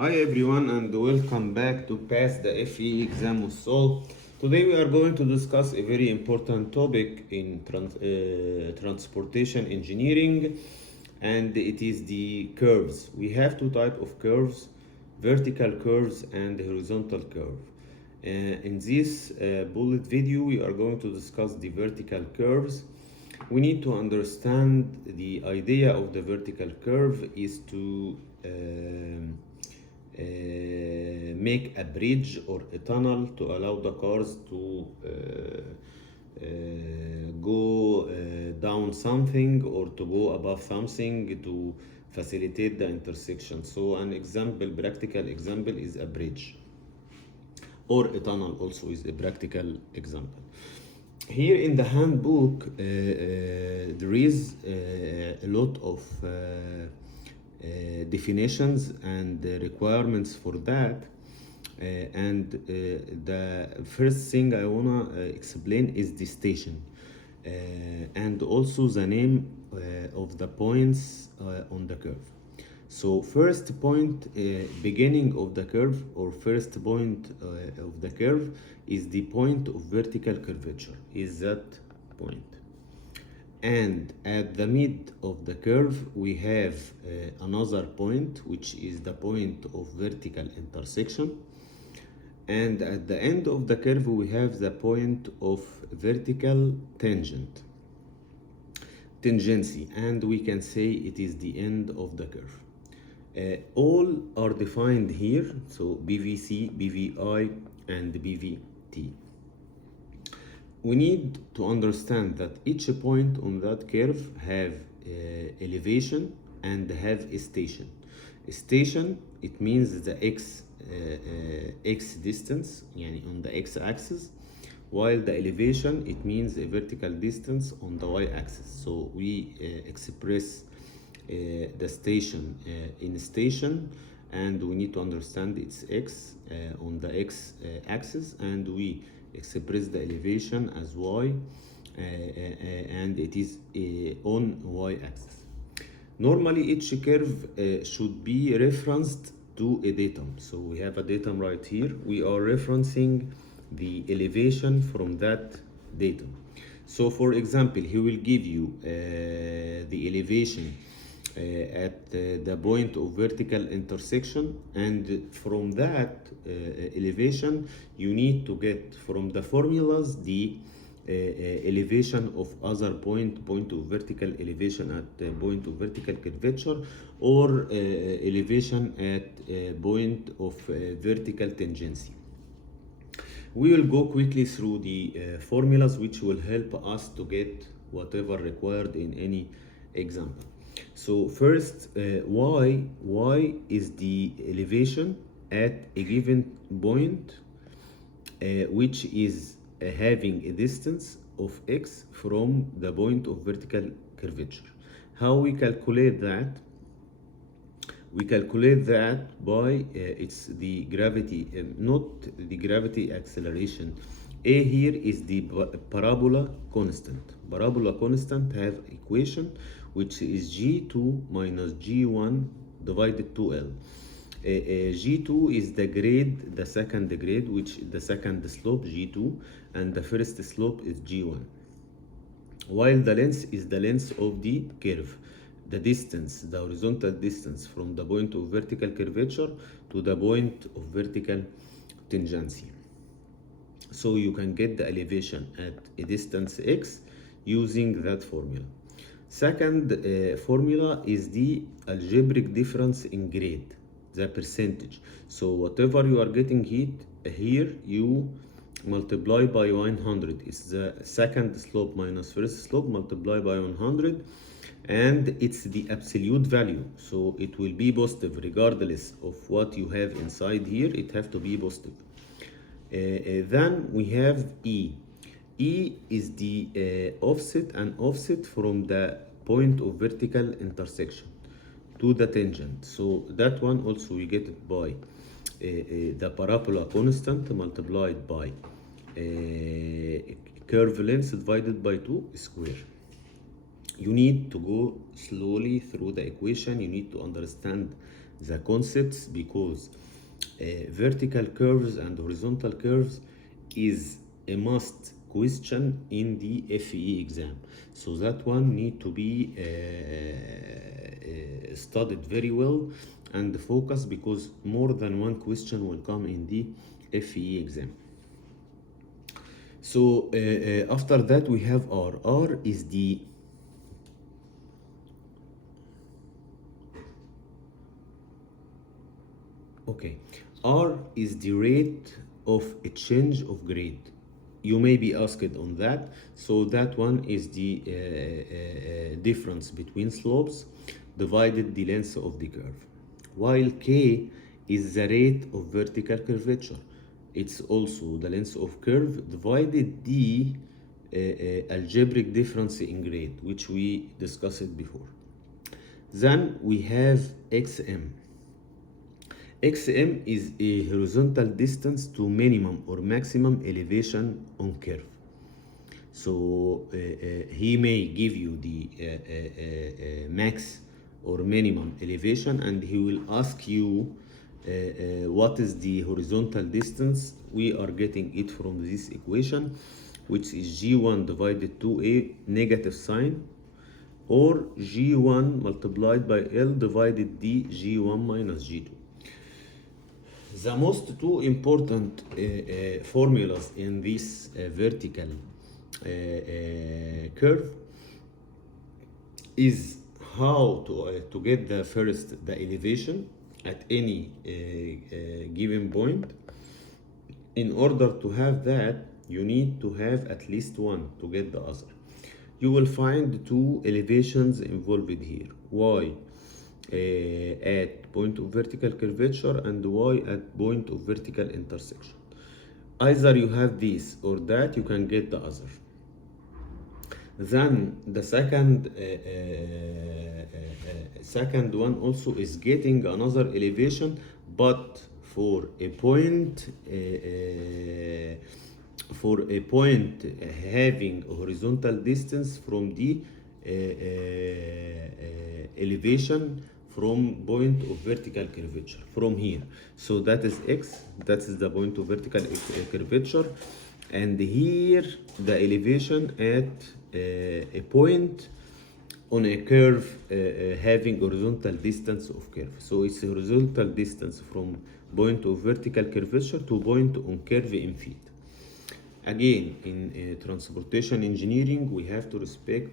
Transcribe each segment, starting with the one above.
Hi everyone and welcome back to Pass the FE exam with Sol. Today we are going to discuss a very important topic in transportation engineering, and it is the curves. We have two types of curves, vertical curves and horizontal curve. In this bullet video we are going to discuss the vertical curves. We need to understand the idea of the vertical curve is to make a bridge or a tunnel to allow the cars to go down something or to go above something to facilitate the intersection. So an example, practical example is a bridge, or a tunnel also is a practical example. Here in the handbook, there is a lot of definitions and requirements for that. The first thing I wanna explain is the station, and also the name of the points on the curve. So first point, beginning of the curve, or first point of the curve is the point of vertical curvature, is that point. And at the mid of the curve we have another point, which is the point of vertical intersection. And at the end of the curve we have the point of vertical tangency, and we can say it is the end of the curve. All are defined here, so BVC, BVI, and BVT. We need to understand that each point on that curve have elevation and have a station. A station, it means the x distance, يعني on the x-axis, while the elevation, it means a vertical distance on the y-axis. So we express the station in station, and we need to understand its x on the x-axis, and we express the elevation as y, and it is on y-axis. Normally each curve should be referenced to a datum. So we have a datum right here. We are referencing the elevation from that datum. So for example, he will give you the elevation at the point of vertical intersection, and from that elevation you need to get from the formulas the elevation of other point of vertical elevation at point of vertical curvature, or elevation at point of vertical tangency. We will go quickly through the formulas which will help us to get whatever required in any example. So first, y is the elevation at a given point which is having a distance of x from the point of vertical curvature. How we calculate that? We calculate that by it's the gravity, not the gravity acceleration. A here is the parabola constant. Parabola constant have equation which is g2 minus g1 divided 2l. G2 is the grade, the second grade, which the second slope G2, and the first slope is G1. While the length is the length of the curve, the distance, the horizontal distance from the point of vertical curvature to the point of vertical tangency. So you can get the elevation at a distance x using that formula. Second formula is the algebraic difference in grade, the percentage. So whatever you are getting here, you multiply by 100. It's the second slope minus first slope, multiply by 100, and it's the absolute value. So it will be positive regardless of what you have inside here. It have to be positive. Then we have E. E is the offset, and offset from the point of vertical intersection to the tangent. So that one also we get it by the parabola constant multiplied by curve length divided by 2 square. You need to go slowly through the equation. You need to understand the concepts, because vertical curves and horizontal curves is a must question in the FE exam. So that one need to be studied very well and focus, because more than one question will come in the FE exam. So after that we have R. R is the okay. R is the rate of a change of grade. You may be asked on that. So that one is the difference between slopes divided the length of the curve. While K is the rate of vertical curvature. It's also the length of curve divided the algebraic difference in grade, which we discussed before. Then we have XM. XM is a horizontal distance to minimum or maximum elevation on curve. So he may give you the max or minimum elevation, and he will ask you what is the horizontal distance. We are getting it from this equation, which is G1 divided to a negative sign, or G1 multiplied by L divided the G1 minus G2. The most two important formulas in this vertical curve is how to get the first the elevation at any given point. In order to have that, you need to have at least one to get the other. You will find two elevations involved here. Y at point of vertical curvature and Y at point of vertical intersection. Either you have this or that, you can get the other. Then the second one also is getting another elevation, but for a point having a horizontal distance from the elevation from point of vertical curvature from here. So that is X, that is the point of vertical curvature, and here the elevation at a point on a curve having horizontal distance of curve. So it's a horizontal distance from point of vertical curvature to point on curve in feet. Again, in transportation engineering, we have to respect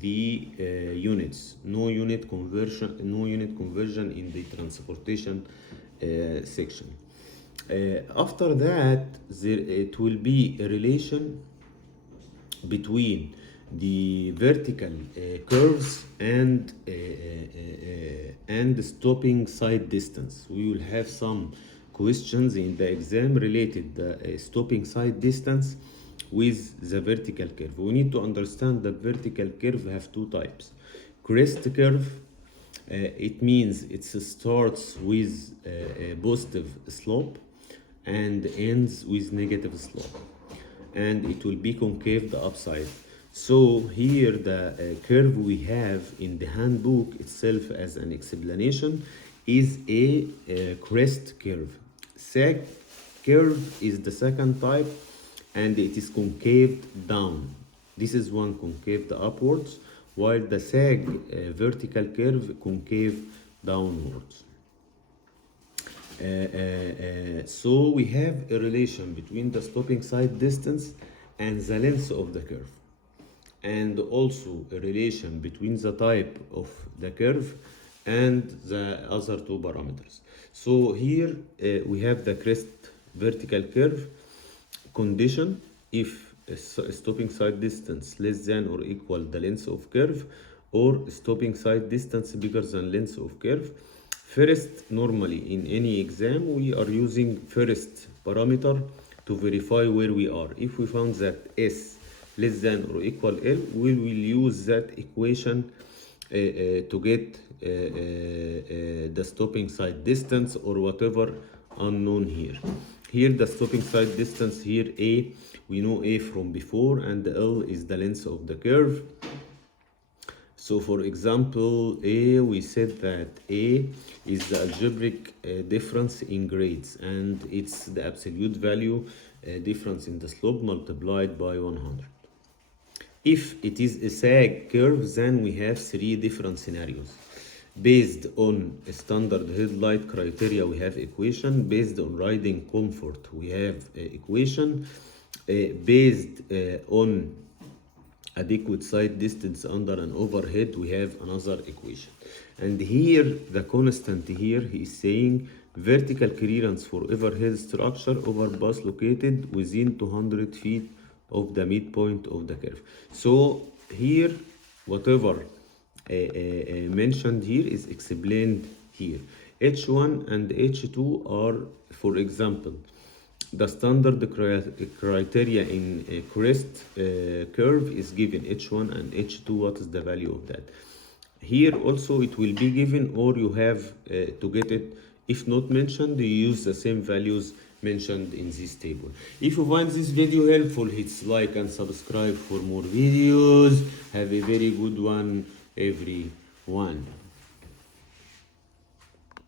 the units. No unit conversion in the transportation section. After that, it will be a relation between the vertical curves and stopping side distance. We will have some questions in the exam related the stopping side distance with the vertical curve. We need to understand that vertical curve have two types. Crest curve, it means it starts with a positive slope and ends with negative slope, and it will be concave the upside. So here the curve we have in the handbook itself as an explanation is a crest curve. Sag curve is the second type, and it is concave down. This is one concave upwards, while the sag vertical curve concave downwards. So we have a relation between the stopping side distance and the length of the curve, and also a relation between the type of the curve and the other two parameters. So here we have the crest vertical curve condition. If a stopping side distance less than or equal the length of curve, or stopping side distance bigger than length of curve. First, normally in any exam we are using first parameter to verify where we are. If we found that S less than or equal L, we will use that equation to get the stopping side distance or whatever unknown here. Here the stopping side distance, here A, we know A from before, and L is the length of the curve. So for example, A, we said that A is the algebraic difference in grades, and it's the absolute value difference in the slope multiplied by 100. If it is a sag curve, then we have three different scenarios. Based on standard headlight criteria, we have equation. Based on riding comfort, we have equation. Based on adequate sight distance under an overhead, we have another equation. And here, the constant here, he is saying vertical clearance for overhead structure over bus located within 200 feet of the midpoint of the curve. So here, whatever mentioned here is explained here. H1 and H2 are, for example, the standard criteria in a crest curve is given H1 and H2. What is the value of that? Here also it will be given, or you have to get it. If not mentioned, you use the same values mentioned in this table. If you find this video helpful, hit like and subscribe for more videos. Have a very good one, everyone.